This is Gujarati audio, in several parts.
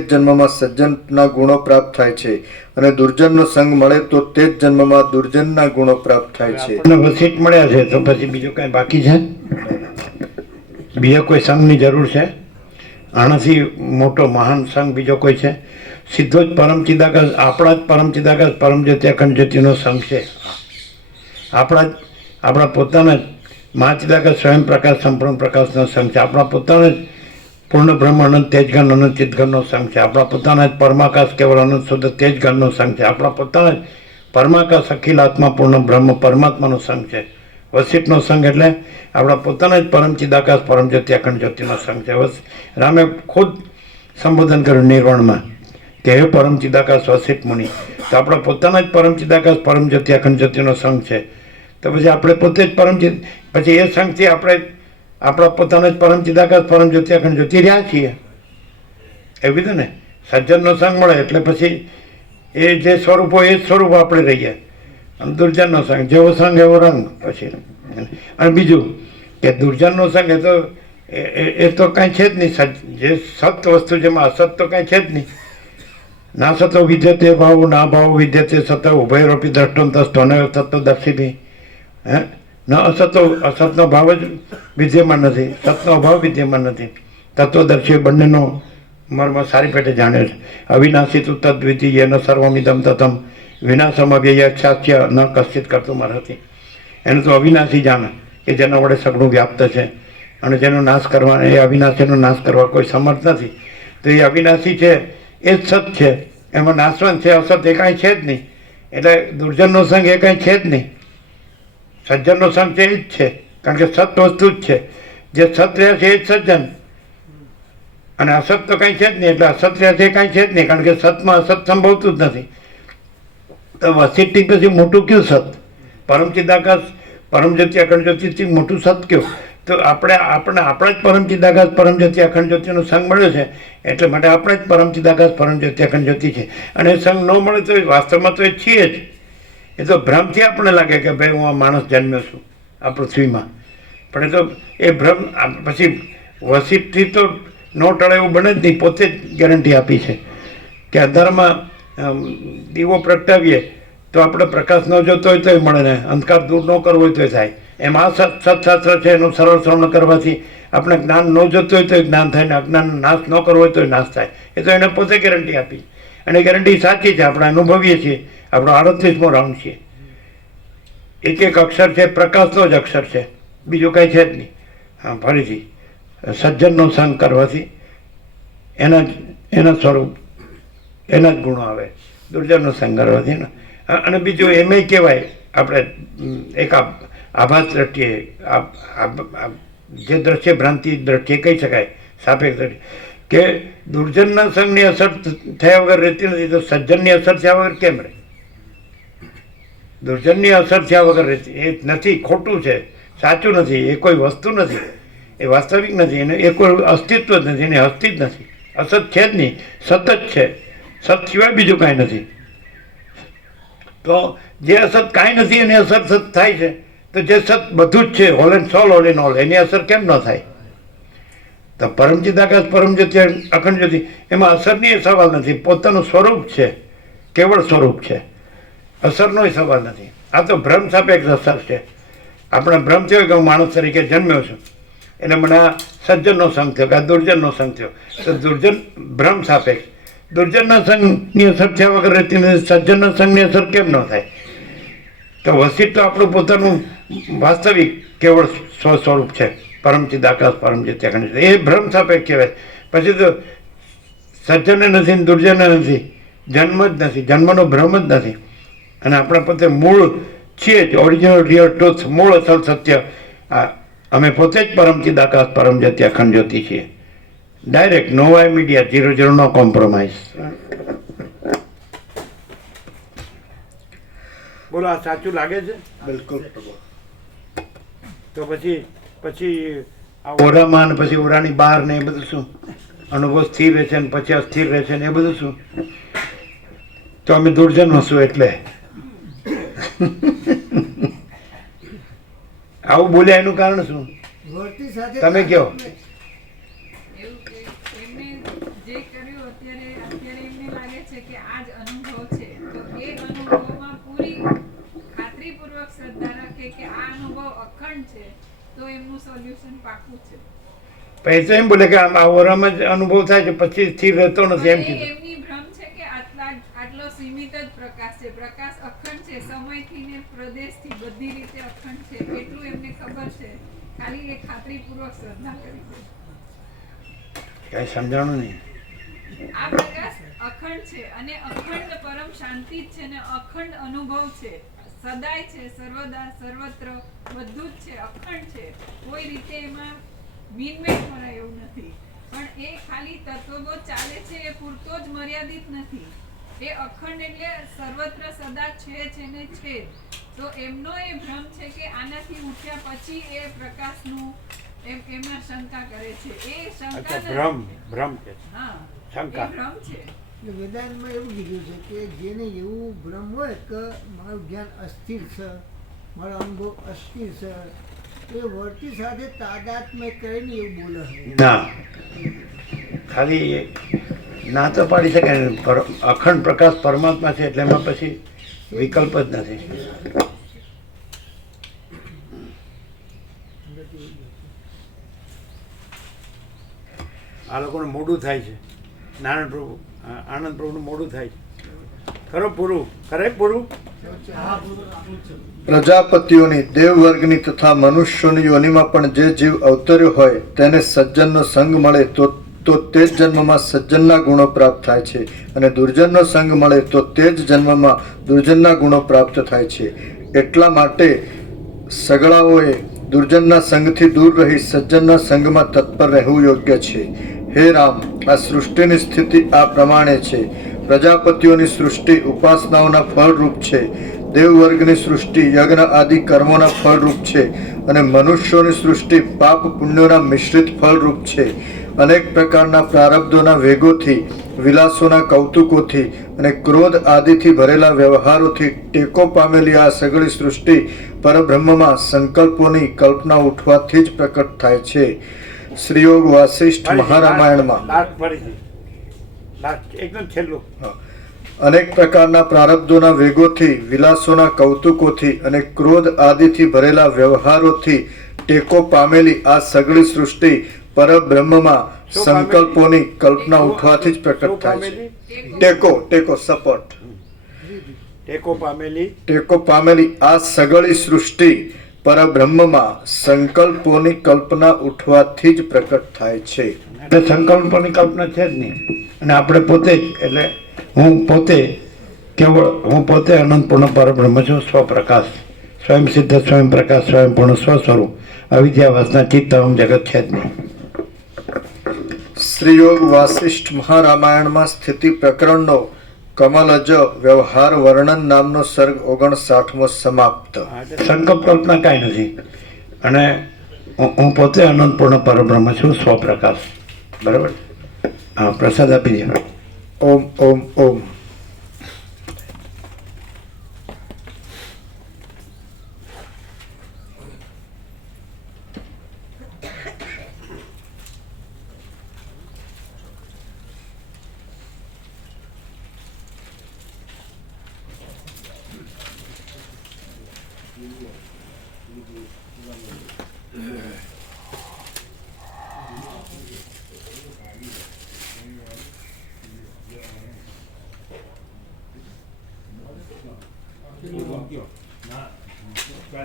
જન્મમાં સજ્જનના ગુણો પ્રાપ્ત થાય છે અને દુર્જનનો સંગ મળે તો તે જ જન્મમાં દુર્જનના ગુણો પ્રાપ્ત થાય છે. વસીટ મળ્યા છે, તો પછી બીજું કાંઈ બાકી છે? બીજો કોઈ સંઘની જરૂર છે? આનાથી મોટો મહાન સંઘ બીજો કોઈ છે? સીધો જ પરમ ચિદાકાશ, આપણા જ પરમ ચિદાકાશ, પરમ જ્યોતિ, અખંડ જ્યોતિનો સંઘ છે. આપણા જ, આપણા પોતાના જ મહા ચિદાકાશ સ્વયં પ્રકાશ સંપૂર્ણ પ્રકાશનો સંઘ છે. આપણા પોતાના જ પૂર્ણ બ્રહ્મ અનંત તેજગણ અનંત ચિતગણનો સંઘ છે. આપણા પોતાના જ પરમાકાશ કેવળ અનંત શુદ્ધ તેજગણનો સંઘ છે. આપણા પોતાના જ પરમાકાશ અખિલ આત્મા પૂર્ણ બ્રહ્મ પરમાત્માનો સંઘ છે. વસિપનો સંઘ એટલે આપણા પોતાના જ પરમ ચિદાકાશ, પરમ જ્યોતિ અખંડ જ્યોતિનો સંઘ છે. વસ રામે ખુદ સંબોધન કર્યું નિર્વાણમાં કે હે પરમ ચિદાકાશ વસિષ્ઠ મુનિ, તો આપણા પોતાના જ પરમ ચિદાકાશ, પરમ જ્યોતિ અખંડ જ્યોતિનો સંઘ છે. તો પછી આપણે પોતે જ પરમ પછી એ સંઘથી આપણે આપણા પોતાના જ પરમ ચિદાકાશ પરમ જ્યોતિ અખંડ જ્યોતિ રહ્યા છીએ. એવી રીતે ને? સજ્જનનો સંગ મળે એટલે પછી એ જે સ્વરૂપ હોય એ જ સ્વરૂપ આપણે રહીએ. અને દુર્જનનો સંગ, જેવો સંગ એવો રંગ પછી. અને બીજું કે દુર્જનનો સંગ એ તો, એ- તો કાંઈ છે જ નહીં. સજ, જે સત વસ્તુ જેમાં અસત તો કાંઈ છે જ નહીં. ના સતો વિદ્યતે ભાવ, ના ભાવ વિદ્યતે સત ઉભયરોપી દ્રષ્ટમ તસ્તો ન તત્વ દર્શિભી. હે? ન અસતો અસતનો ભાવ જ વિદ્યમાન નથી. સતનો અભાવ વિદ્યમાન નથી. તત્વદર્શી બંનેનો મર્મ સારી પેટે જાણે છે. અવિનાશી તું તદ્વિતીય ન સર્વમિદમ તતમ વિનાશમ શાસ્ય ન કશ્ચિત કરતું મરહતી એનું તો અવિનાશી જાણે, કે જેના વડે સગળું વ્યાપ્ત છે. અને જેનો નાશ કરવા, એ અવિનાશીનો નાશ કરવા કોઈ સમર્થ નથી. તો એ અવિનાશી છે, એ જ સત છે. એમાં નાશવંત છે, અસત એ કાંઈ છે જ નહીં. એટલે દુર્જનનો સંગ એ કાંઈ છે જ નહીં. સજ્જનનો છે, એ જ છે. કારણ કે સત વસ્તુ જ છે. જે સત રહ્યા છે એ જ સજ્જન. અને અસત તો કંઈ છે જ નહીં, એટલે અસત રહ્યા છે કાંઈ છે જ નહીં, કારણ કે સતમાં અસત સંભવતું જ નથી. તો વસિષ્ઠી પછી મોટું કયું સત? પરમચિદાકાશ પરમજ્યોતિ પરમ જ્યોતિ, અખંડ જ્યોતિથી મોટું સત કયું? તો આપણે આપણે, આપણા જ પરમચિદાકાશ પરમજ્યોતિ પરમ જ્યોતિ, અખંડ જ્યોતિનો સંગ મળ્યો છે, એટલે માટે આપણે જ પરમચિદાકાશ પરમજ્યોતિ પરમ જ્યોતિ, અખંડ જ્યોતિ છે. અને સંગ ન મળે તો વાસ્તવમાં તો એ છીએ જ. એ તો ભ્રમથી આપણને લાગે કે ભાઈ હું આ માણસ જન્મ્યો છું, આ પૃથ્વીમાં. પણ એ તો એ ભ્રમ પછી વસીથી તો નો ટળે એવું બને જ નહીં, પોતે જ ગેરંટી આપી છે. કે અંધારામાં દીવો પ્રગટાવીએ તો આપણે પ્રકાશ ન જોતો હોય તોય મળે ને, અંધકાર દૂર ન કરવો હોય તોય થાય. એમ આ સત્શાસ્ત્ર છે, એનું સરળ શ્રવણ કરવાથી આપણે જ્ઞાન ન જોતું હોય તોય જ્ઞાન થાય ને અજ્ઞાન નાશ ન કરવો હોય તોય નાશ થાય. એ તો એને પોતે ગેરંટી આપી. અને ગેરંટી સાચી છે, આપણે અનુભવીએ છીએ. આપણો આડત્રીસમો રાઉન્ડ છે. એક એક અક્ષર છે, પ્રકાશનો જ અક્ષર છે. બીજું કાંઈ છે જ નહીં. હા, ફરીથી, સજ્જનનો સંગ કરવાથી એના એના સ્વરૂપ, એના જ ગુણો આવે. દુર્જનનો સંગ કરવાથી ને અને બીજું એમ કહેવાય, આપણે એક આભાસ દ્રષ્ટિએ જે દ્રશ્ય ભ્રાંતિ દ્રષ્ટિએ કહી શકાય, સાપેક્ષ દ્રષ્ટિએ, કે દુર્જનના સંગની અસર થયા વગર રહેતી નથી, તો સજ્જનની અસર થયા વગર કેમ રહે? દુર્જનની અસર થયા વગર રહેતી એ નથી, ખોટું છે, સાચું નથી, એ કોઈ વસ્તુ નથી, એ વાસ્તવિક નથી, એને એ કોઈ અસ્તિત્વ જ નથી, એને હસ્તી જ નથી, અસત છે જ નહીં, સતત છે, સત સિવાય બીજું કાંઈ નથી. તો જે અસત કાંઈ નથી, એની અસર સત થાય છે, તો જે સત બધું જ છે, whole and soul all and all, એની અસર કેમ ન થાય? તો પરમજીત આકાશ પરમજ્યોતિ અખંડ જ્યોતિ, એમાં અસરની સવાલ નથી, પોતાનું સ્વરૂપ છે, કેવળ સ્વરૂપ છે. અસરનો સવાલ નથી. આ તો ભ્રમ સાપેક્ષ અસર છે. આપણે ભ્રમ થયો કે હું માણસ તરીકે જન્મ્યો છું. એટલે મને આ સજ્જનનો સંગ થયો કે આ દુર્જનનો સંગ થયો. તો દુર્જન ભ્રમ સાપેક્ષ. દુર્જનના સંઘની અસર થયા વગર રહેતી નથી. સજ્જનના સંઘની અસર કેમ ન થાય? તો વસિષ્ઠ તો આપણું પોતાનું વાસ્તવિક કેવળ સ્વ સ્વરૂપ છે. પરમચિત આકાશ પરમચિત ત્યાં એ ભ્રમ સાપેક્ષ કહેવાય. પછી તો સજ્જને નથી દુર્જને નથી. જન્મ જ નથી. જન્મનો ભ્રમ જ નથી. અને આપણા પોતે મૂળ છીએ જ ઓરિજિનલ રિયલ ટ્રુથ મૂળ અસલ સત્ય. આ અમે પોતે જ પરમચિદ આકાશ પરમ જ્યોતિ અખંડ જ્યોતિ છીએ. Direct નોવાય media zero zero no compromise બોલો આ સાચું લાગે છે? બિલકુલ. તો પછી પછી ઓરામાં ને પછી ઓરાની બહાર ને એ બધું શું? અનુભવ સ્થિર રહે છે ને પછી અસ્થિર રહે છે ને એ બધું શું? તો અમે દુર્જન હશું એટલે. આવું બોલ્યા એનું કારણ શું? તમે કહો. એવું કે એમને જે કર્યું અત્યારે કે આ જ અનુભવ છે. તો એ અનુભવમાં પૂરી ખાતરીપૂર્વક શ્રદ્ધા રાખે કે આ અનુભવ અખંડ છે તો એમનું સોલ્યુશન પાકું છે. પછી તો એમ બોલે કે આવો આ ઓરામાં જ અનુભવ થાય છે પછી સ્થિર રહેતો નથી એમ કીધું એમની ભ્રમ છે કે આટલા આટલો સીમિત જ પ્રકાશ છે પ્રકાશ અખંડ છે પ્રદેશથી બધી રીતે અખંડ છે એટલું એમને ખબર છે. ખાલી એ ખાતરીપૂર્વક શ્રદ્ધા કરી છે. કઈ સમજાણું નહીં. આ પ્રકાશ અખંડ છે અને અખંડ પરમ શાંતિ જ છે ને અખંડ અનુભવ છે. સદાય છે સર્વદા સર્વત્ર બધું જ છે અખંડ છે. કોઈ રીતે એમાં મીનમેટ કરાય એવું નથી. પણ એ ખાલી તત્વબોધ ચાલે છે એ પૂરતો જ મર્યાદિત નથી. એ અખંડ એટલે સર્વત્ર સદા છે છે ને છે. તો એમનો એ ભ્રમ છે કે આનાથી ઉઠ્યા પછી એ પ્રકાશનું એમ એમાં શંકા કરે છે. એ શંકા ભ્રમ ભ્રમ કે હા શંકા. ભ્રમ છે. વેદાંતમાં એવું કીધું છે કે જેને એવું ભ્રમ હોય કે મારું જ્ઞાન અસ્થિર છે મારો અનુભવ અસ્થિર છે એ વર્તી સાથે તાદાત્મ્ય કરીને એવું બોલે છે. ના. ખાલી ના તો પાડી શકે અખંડ પ્રકાશ પરમાત્મા છે એટલે એમાં પછી વિકલ્પ જ નથી. આ લોકોનું મોડું થાય છે. નારાયણ પ્રભુ આનંદ પ્રભુનું મોડું થાય છે. ખરો પૂરું? ખરે પૂરું? પ્રજાપતિઓની દેવવર્ગની તથા મનુષ્યોની યોનિમાં પણ જે જીવ અવતર્યો હોય તેને સજ્જનનો સંગ મળે તો તો તે જ જન્મમાં સજ્જનના ગુણો પ્રાપ્ત થાય છે અને દુર્જનનો સંગ મળે તો તે જ જન્મમાં દુર્જનના ગુણો પ્રાપ્ત થાય છે. એટલા માટે સગળાઓએ દુર્જનના સંગથી દૂર રહી સજ્જનના સંગમાં તત્પર રહેવું યોગ્ય છે. હે રામ, આ સૃષ્ટિની સ્થિતિ આ પ્રમાણે છે. પ્રજાપતિઓની સૃષ્ટિ ઉપાસનાઓના ફળરૂપ છે. દેવવર્ગની સૃષ્ટિ યજ્ઞ આદિ કર્મોના ફળરૂપ છે. અને મનુષ્યોની સૃષ્ટિ પાપ પુણ્યોના મિશ્રિત ફળરૂપ છે. અનેક પ્રકારના પ્રારબ્ધોના વેગોથી વિલાસોના કૌતુકોથી અને ક્રોધ આદિથી ભરેલા વ્યવહારોથી ટેકો પામેલી આ સગળી સૃષ્ટિ પરબ્રહ્મમાં સંકલ્પોની કલ્પના ઉઠવાથી જ પ્રકટ થાય છે. શ્રીયોગ વાસિષ્ઠ મહારામાયણમાં. અનેક પ્રકારના પ્રારબ્ધોના વેગોથી વિલાસોના કૌતુકોથી અને ક્રોધ આદિથી ભરેલા વ્યવહારોથી ટેકો પામેલી આ સગળી સૃષ્ટિ પરબ્રહ્મમાં સંકલ્પોની કલ્પના ઉઠવાથી જ પ્રકટ થાય છે. ટેકો ટેકો સપોર્ટ. ટેકો પામેલી? ટેકો પામેલી આ સગળી સૃષ્ટિ પરબ્રહ્મમાં સંકલ્પોની કલ્પના ઉઠવાથી જ પ્રકટ થાય છે. એટલે સંકલ્પોની કલ્પના છે જ નહીં. અને આપણે પોતે જ એટલે હું પોતે કેવળ હું પોતે અનંતપૂર્ણ પરબ્રહ્મ છું સ્વપ્રકાશ. સ્વયં સિદ્ધ સ્વયં પ્રકાશ સ્વયં પૂર્ણ સ્વસ્વરૂપ. અવિદ્યાવાસના ચિત્ત જગત છે જ નહીં. શ્રીયોગ વાસિષ્ઠ મહારામાયણમાં સ્થિતિ પ્રકરણનો કમલજ વ્યવહાર વર્ણન નામનો સર્ગ ઓગણસાઠમો સમાપ્ત. સંકલ્પ કલ્પના કાંઈ નથી. અને હું પોતે અનંતપૂર્ણ પરબ્રહ્મ છું સ્વપ્રકાશ. બરાબર? હા પ્રસાદ આપી દે. ઓમ ઓમ ઓમ.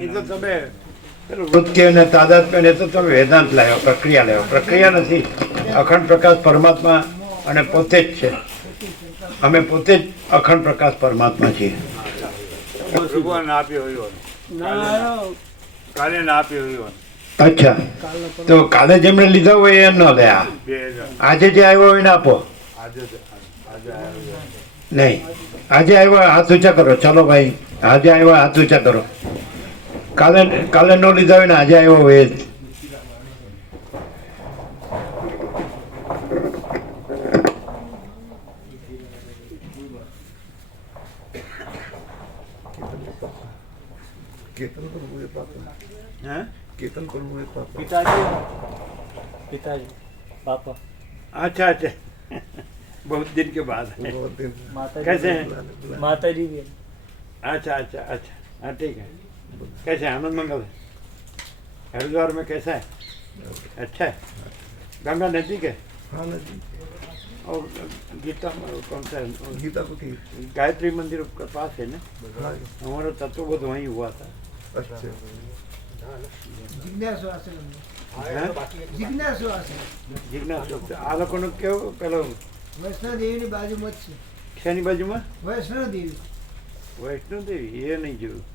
એ તો તમે પેલું વૃત્તિ અને તાદાત્મ્ય ને તો તમે વેદાંત લાવ્યો પ્રક્રિયા લાવ્યો પ્રક્રિયા નથી. અખંડ પ્રકાશ પરમાત્મા અને પોતે જ છે. અમે પોતે જ અખંડ પ્રકાશ પરમાત્મા છીએ. ભગવાન આપ્યો હોય કાલે ના આપ્યો હોય અચ્છા. તો કાલે જેમણે લીધા હોય એ ન લે આજે જે આવ્યો હોય એને આપો. નહીં. આજે આવ્યો હાથ ઊંચા કરો. ચાલો ભાઈ આજે આવ્યો હાથ ઊંચા કરો. કાલે કાલે ન લીધા હોય ને આજે આવ્યો હોય એ જ. હે પિતાજી પિતાજી બાપા અચ્છા અચ્છા बहुत दिन के बाद है बहुत दिन कैसे हैं माता जी भी अच्छा अच्छा अच्छा हाँ ठीक है कैसे हैं? आनंद मंगल है हरिद्वार में कैसा है अच्छा है गंगा नजदीक है हाँ ना जी और गीता में कौन सा है गीता तो ठीक गायत्री मंदिर के पास है ना हाँ हमारा तत्वबोध वहीं हुआ था अच्छा જિજ્ઞાસુ આસન हैं? જિજ્ઞાસુ આસન જિજ્ઞાસુ આ લોકોનું કેવું પેલો વૈષ્ણવ દેવીની બાજુમાં જ છે શેની બાજુમાં વૈષ્ણવ દેવી વૈષ્ણવ દેવી એ નહીં જોયું એ બાજુમાં જ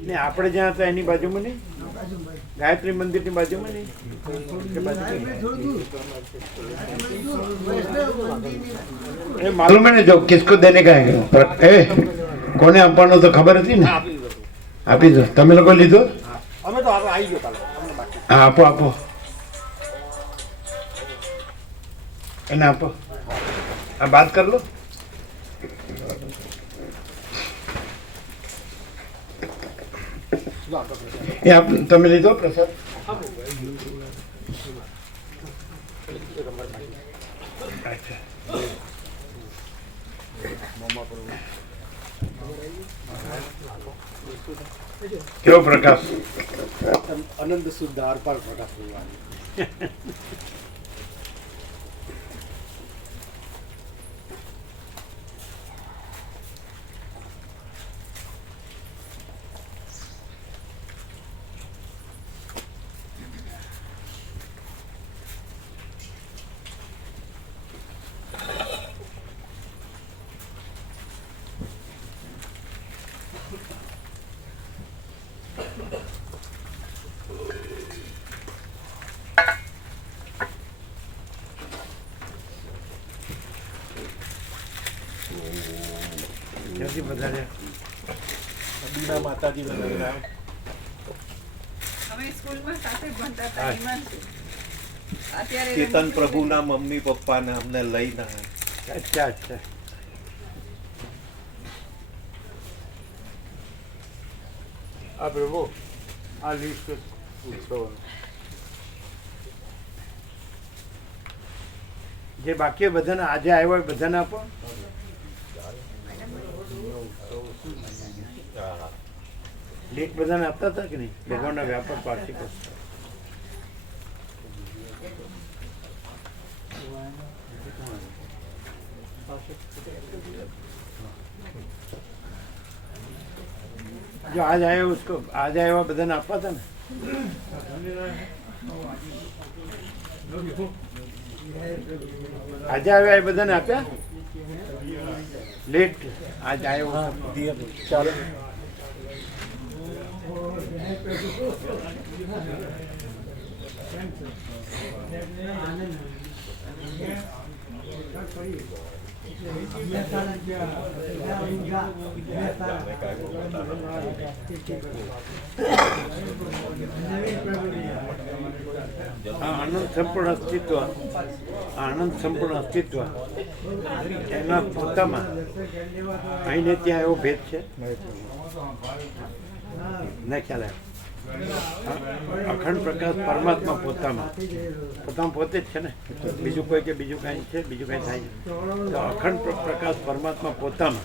ને આપણે જ્યાં હતા એની બાજુમાં નહીં? ગાયત્રી મંદિરની બાજુમાં નહીં? એ માલુમ ને જો કિસકો દેને કાંઈ એ કોને આપવાનો તો ખબર હતી ને? આપી દો. તમે લોકો લીધો? અમે તો આવી ગયો હા આપો આપો. એને આપો. આ વાત કર લો. એ આપ તમે લીધો પ્રસાદ કેવો પ્રકાશ આનંદ શુદ્ધ આરપાર પ્રકાશ ભગવાન વધાર્યા બીના માતાજી વધાર્યા અમે સ્કૂલમાં સાથે ભણતા હતા હિમાંશુ ચેતન પ્રભુના મમ્મી પપ્પાને અમને લઈને અચ્છા અચ્છા. આ પ્રભુ આ લિસ્ટ જે બાકી બધાને આજે આવ્યા હોય બધાને આપો લેખ બધાને આપતા હતા કે નહીં ભગવાનના વ્યાપક વાર્ષિક જો આજ આવ્યા ઉસકો આજ આવ્યા બધાને આપવા હતા ને આજે આવ્યા એ બધાને આપ્યા લેટ આજ આવ્યો ચાલો આનંદ સંપૂર્ણ અસ્તિત્વ આનંદ સંપૂર્ણ અસ્તિત્વ. એના પોતામાં. અહીં ને ત્યાં એવો ભેદ છે? ના ખ્યાલ આવ્યો. અખંડ પ્રકાશ પરમાત્મા પોતામાં. પોતામાં પોતે જ છે ને? બીજું કોઈ કે બીજું કાંઈ છે? બીજું કાંઈ થાય છે? તો અખંડ પ્રકાશ પરમાત્મા પોતામાં.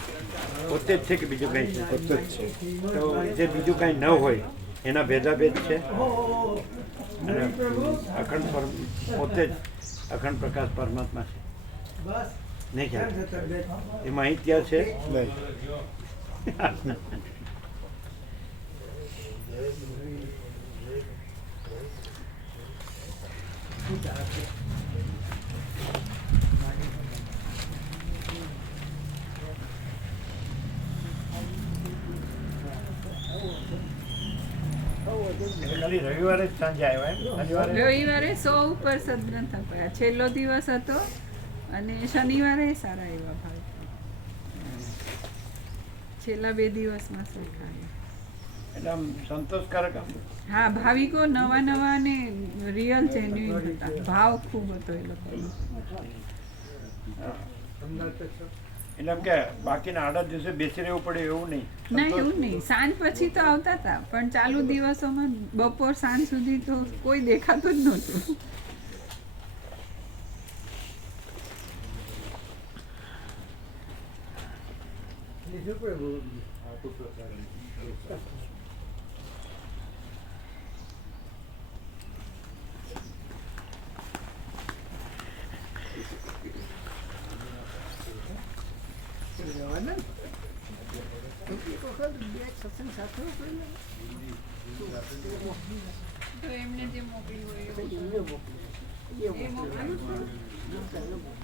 પોતે જ છે કે બીજું કાંઈ છે? પોતે જ છે. તો જે બીજું કાંઈ ન હોય એના ભેદાભેદ છે? અને અખંડ પર પોતે જ અખંડ પ્રકાશ પરમાત્મા છે. નહીં ખ્યાલ? એ માહિતી છે? રવિવારે સો ઉપર સદગ્રંથ અપાયા છેલ્લો દિવસ હતો અને શનિવારે સારા એવા ભાવ છેલ્લા બે દિવસમાં સરખા આવ્યા. એટલે સંતોષકારક હા ભાવિકો નવા નવા ને રિયલ જેન્યુઇન હતા. ભાવ ખૂબ હતો એ લોકોનો. એટલે એમ કે બાકીના આડા દિવસે બેસી રહેવું પડે એવું નહીં. ના એવું નહીં. સાંજ પછી તો આવતા હતા પણ ચાલુ દિવસોમાં બપોર સાંજ સુધી તો કોઈ દેખાતું જ નહોતું. બીજું કોઈ I don't.